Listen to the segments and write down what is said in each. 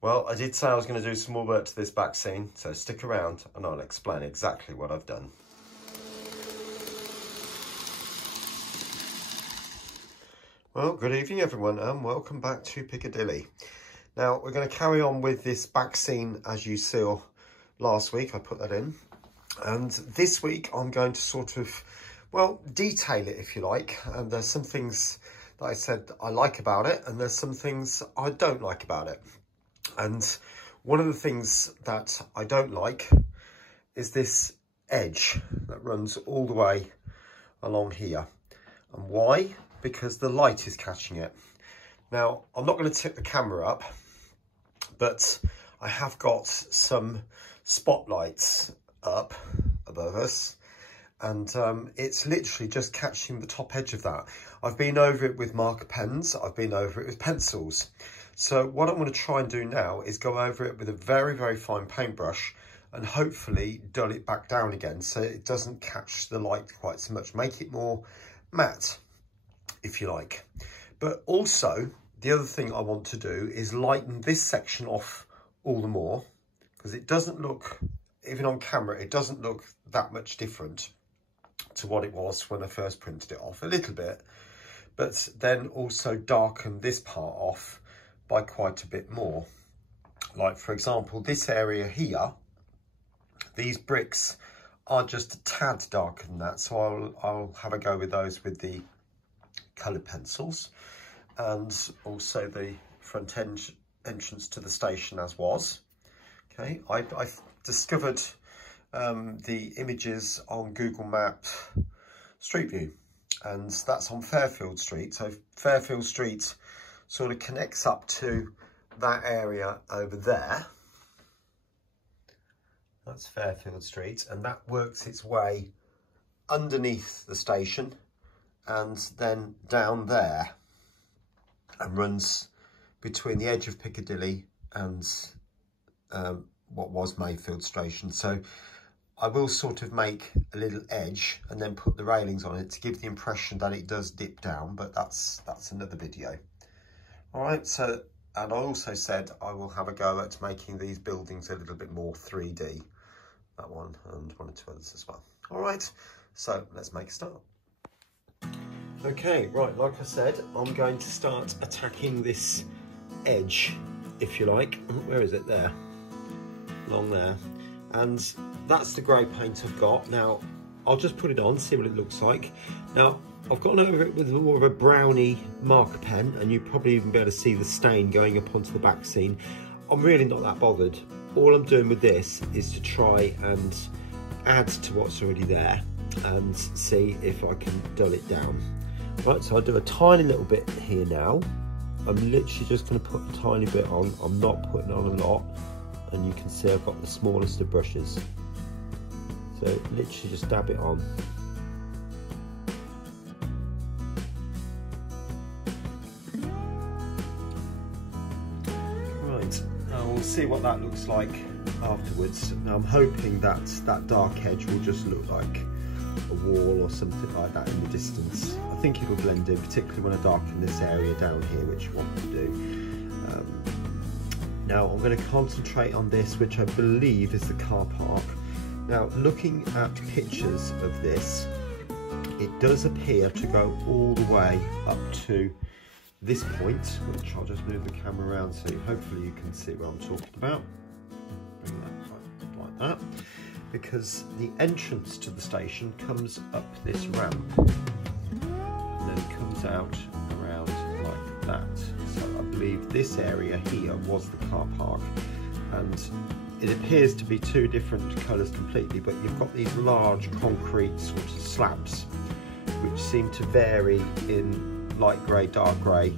Well, I did say I was going to do some more work to this back scene, so stick around and I'll explain exactly what I've done. Well, good evening everyone and welcome back to Piccadilly. Now, we're going to carry on with this back scene as you saw last week. I put that in. And this week I'm going to sort of, well, detail it if you like. And there's some things that I said I like about it and there's some things I don't like about it. And one of the things that I don't like is this edge that runs all the way along here. And why? Because the light is catching it. Now, I'm not going to tip the camera up, but I have got some spotlights up above us. And it's literally just catching the top edge of that. I've been over it with marker pens. I've been over it with pencils. So what I'm going to try and do now is go over it with a very, very fine paintbrush and hopefully dull it back down again so it doesn't catch the light quite so much. Make it more matte, if you like. But also, the other thing I want to do is lighten this section off all the more because it doesn't look, even on camera, it doesn't look that much different to what it was when I first printed it off, a little bit, but then also darken this part off by quite a bit more. Like for example, this area here, these bricks are just a tad darker than that, so I'll have a go with those with the coloured pencils, and also the front entrance to the station as was. Okay, I've discovered the images on Google Maps Street View, and that's on Fairfield Street. So Fairfield Street sort of connects up to that area over there. That's Fairfield Street, and that works its way underneath the station and then down there and runs between the edge of Piccadilly and what was Mayfield Station. So I will sort of make a little edge and then put the railings on it to give the impression that it does dip down, but that's another video. All right, so, and I also said I will have a go at making these buildings a little bit more 3D. That one and one or two others as well. All right, so let's make a start. Okay, right, like I said, I'm going to start attacking this edge, if you like. Where is it? There, along there. And that's the grey paint I've got. Now, I'll just put it on, see what it looks like. Now, I've gone over it with more of a brownie marker pen, and you probably even be able to see the stain going up onto the back scene. I'm really not that bothered. All I'm doing with this is to try and add to what's already there and see if I can dull it down. Right, so I'll do a tiny little bit here now. I'm literally just going to put a tiny bit on. I'm not putting on a lot, and you can see I've got the smallest of brushes. So literally just dab it on. Right, now we'll see what that looks like afterwards. Now I'm hoping that that dark edge will just look like a wall or something like that in the distance. I think it'll blend in, particularly when I darken this area down here, which I want to do. Now I'm going to concentrate on this, which I believe is the car park. Now, looking at pictures of this, it does appear to go all the way up to this point, which I'll just move the camera around so hopefully you can see what I'm talking about. Bring that like that. Because the entrance to the station comes up this ramp and then comes out around like that. So I believe this area here was the car park, and it appears to be two different colours completely, but you've got these large concrete sort of slabs which seem to vary in light grey, dark grey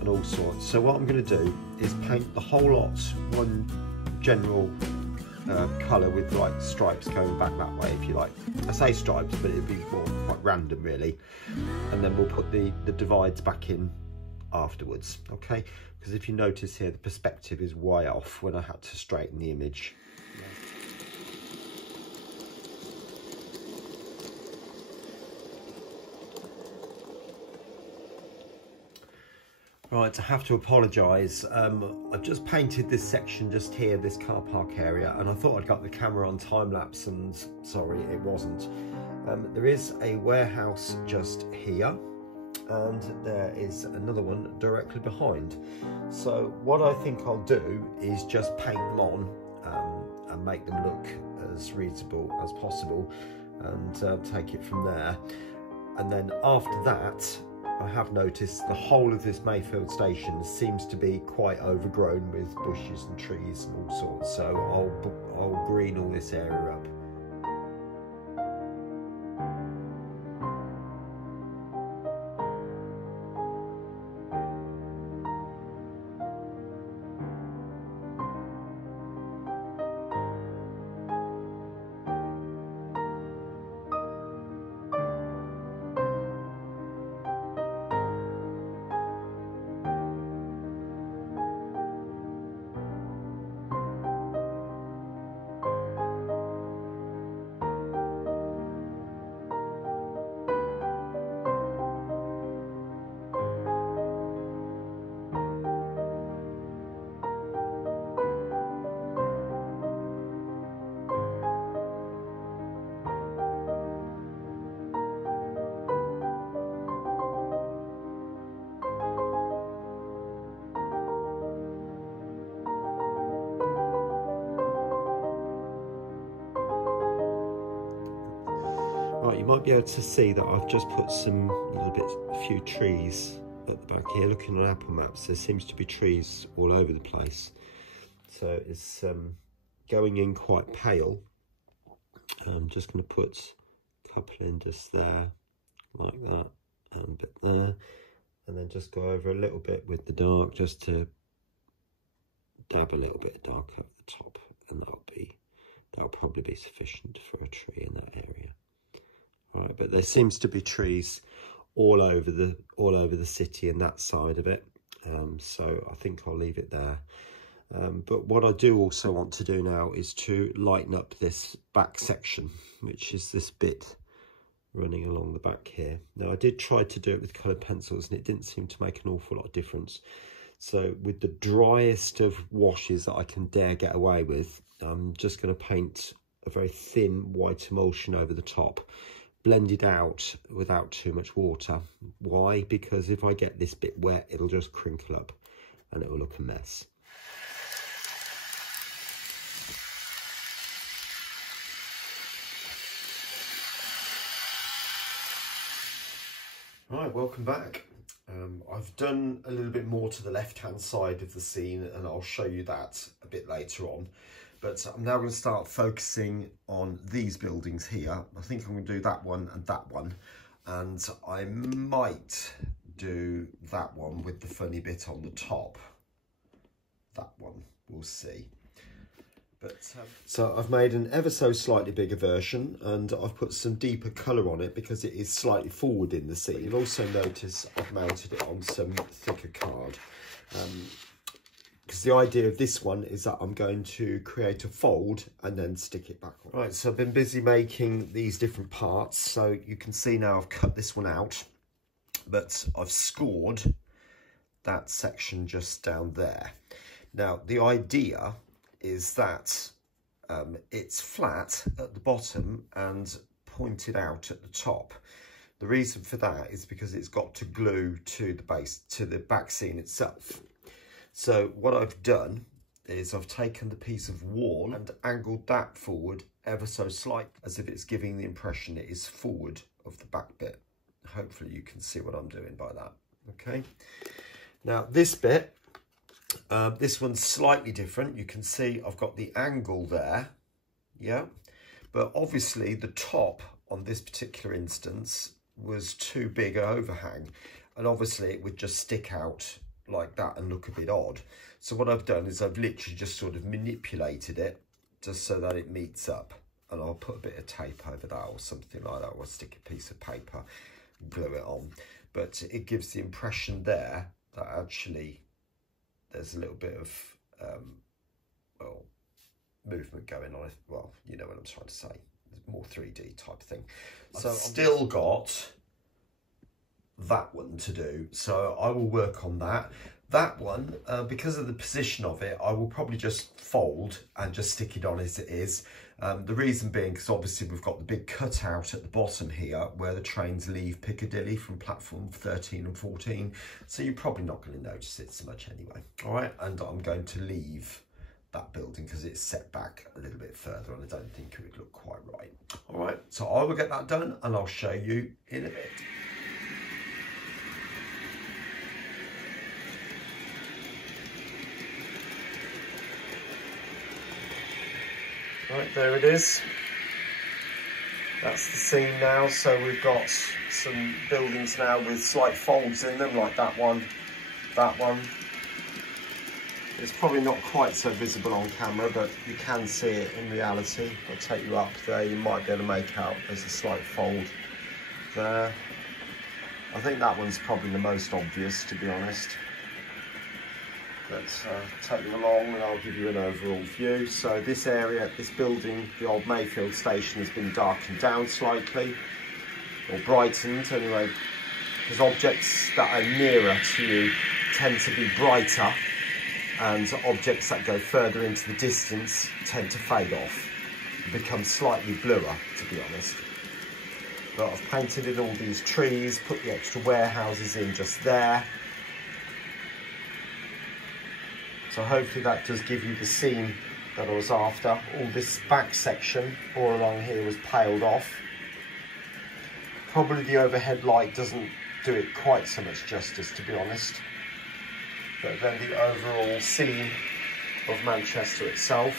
and all sorts. So what I'm going to do is paint the whole lot one general colour with like stripes going back that way, if you like. I say stripes, but it'd be more quite random really. And then we'll put the divides back in afterwards, okay? Because if you notice here, the perspective is way off when I had to straighten the image. Right, I have to apologise. I've just painted this section just here, this car park area, and I thought I'd got the camera on time lapse, and sorry, it wasn't. There is a warehouse just here, and there is another one directly behind. So what I think I'll do is just paint them on and make them look as reasonable as possible, and take it from there. And then after that, I have noticed the whole of this Mayfield station seems to be quite overgrown with bushes and trees and all sorts, so I'll green all this area up. Right, you might be able to see that I've just put a few trees at the back here. Looking at Apple Maps, there seems to be trees all over the place. So it's going in quite pale. I'm just going to put a couple in just there, like that, and a bit there. And then just go over a little bit with the dark, just to dab a little bit of dark over the top. And that'll probably be sufficient for a tree in that area. Right, but there seems to be trees all over the city and that side of it, so I think I'll leave it there. But what I do also want to do now is to lighten up this back section, which is this bit running along the back here. Now I did try to do it with coloured pencils and it didn't seem to make an awful lot of difference. So with the driest of washes that I can dare get away with, I'm just going to paint a very thin white emulsion over the top, blended out without too much water. Why? Because if I get this bit wet, it'll just crinkle up and it will look a mess. Right, welcome back. I've done a little bit more to the left-hand side of the scene, and I'll show you that a bit later on. But I'm now going to start focusing on these buildings here. I think I'm going to do that one and that one. And I might do that one with the funny bit on the top. That one, we'll see. But so I've made an ever so slightly bigger version, and I've put some deeper colour on it because it is slightly forward in the scene. You'll also notice I've mounted it on some thicker card. Because the idea of this one is that I'm going to create a fold and then stick it back on. Right, so I've been busy making these different parts. So you can see now I've cut this one out, but I've scored that section just down there. Now, the idea is that it's flat at the bottom and pointed out at the top. The reason for that is because it's got to glue to the base, to the back scene itself. So what I've done is I've taken the piece of wall and angled that forward ever so slightly, as if it's giving the impression it is forward of the back bit. Hopefully you can see what I'm doing by that. Okay. Now this bit, this one's slightly different. You can see I've got the angle there, yeah, but obviously the top on this particular instance was too big an overhang, and obviously it would just stick out like that and look a bit odd. So what I've done is I've literally just sort of manipulated it just so that it meets up, and I'll put a bit of tape over that or something like that, or stick a piece of paper and glue it on. But it gives the impression there that actually there's a little bit of well, movement going on. Well, you know what I'm trying to say. It's more 3D type thing. So I've still got that one to do, so I will work on that. That one, because of the position of it, I will probably just fold and just stick it on as it is. The reason being, because obviously we've got the big cutout at the bottom here where the trains leave Piccadilly from platform 13 and 14. So you're probably not going to notice it so much anyway. All right, and I'm going to leave that building because it's set back a little bit further and I don't think it would look quite right. All right, so I will get that done and I'll show you in a bit. Right, there it is. That's the scene now. So we've got some buildings now with slight folds in them, like that one, that one. It's probably not quite so visible on camera, but you can see it in reality. I'll take you up there, you might be able to make out there's a slight fold there. I think that one's probably the most obvious, to be honest. But take you along and I'll give you an overall view. So this area, this building, the old Mayfield station, has been darkened down slightly, or brightened anyway, because objects that are nearer to you tend to be brighter, and objects that go further into the distance tend to fade off and become slightly bluer, to be honest. But I've painted in all these trees, put the extra warehouses in just there. So hopefully that does give you the scene that I was after. All this back section all along here was paled off. Probably the overhead light doesn't do it quite so much justice, to be honest. But then the overall scene of Manchester itself.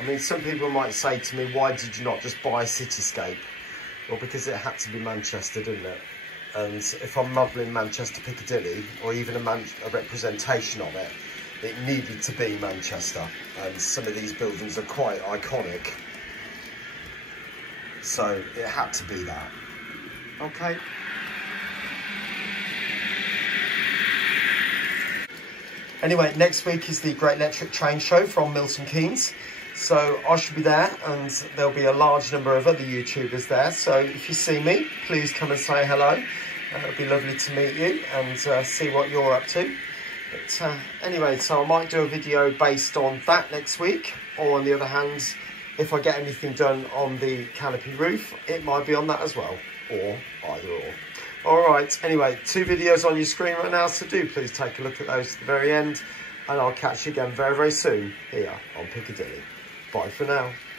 I mean, some people might say to me, why did you not just buy a cityscape? Well, because it had to be Manchester, didn't it? And if I'm modelling Manchester Piccadilly, or even a representation of it, it needed to be Manchester. And some of these buildings are quite iconic. So it had to be that. Okay. Anyway, next week is the Great Electric Train Show from Milton Keynes. So I should be there, and there'll be a large number of other YouTubers there. So if you see me, please come and say hello. It'll be lovely to meet you and see what you're up to. But anyway, so I might do a video based on that next week. Or on the other hand, if I get anything done on the canopy roof, it might be on that as well. Or either or. All right, anyway, 2 videos on your screen right now, so do please take a look at those at the very end. And I'll catch you again very, very soon here on Piccadilly. Bye for now.